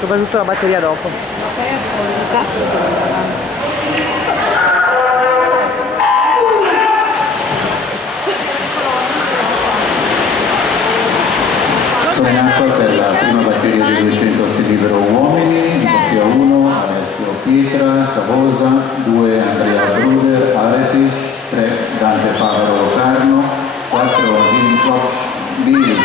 Soprattutto la batteria dopo. Sono in acqua per la prima batteria di 200 libero uomini, Sofia 1, Alessio Pietra, Savosa, 2 Andrea Bruder, Aretis, 3 Dante Favaro Locarno, 4 Dean Fox, Bill,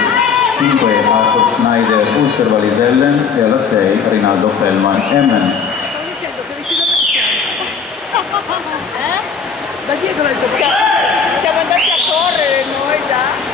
5 Arthur Schneider, Uster Valisellen e alla 6 Rinaldo Fellman, Emmen. Stavo dicendo che vi si da dietro siamo andati a correre noi già.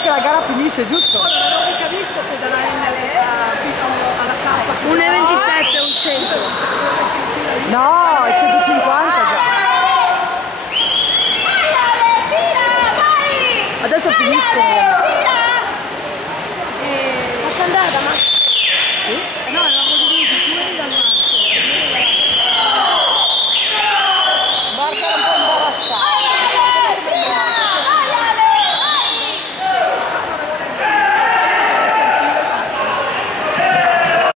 Che la gara finisce, giusto? Non ho mica visto pedalare alla tappa. 1,27, un 100. No, è 150 già. Adesso finiscono.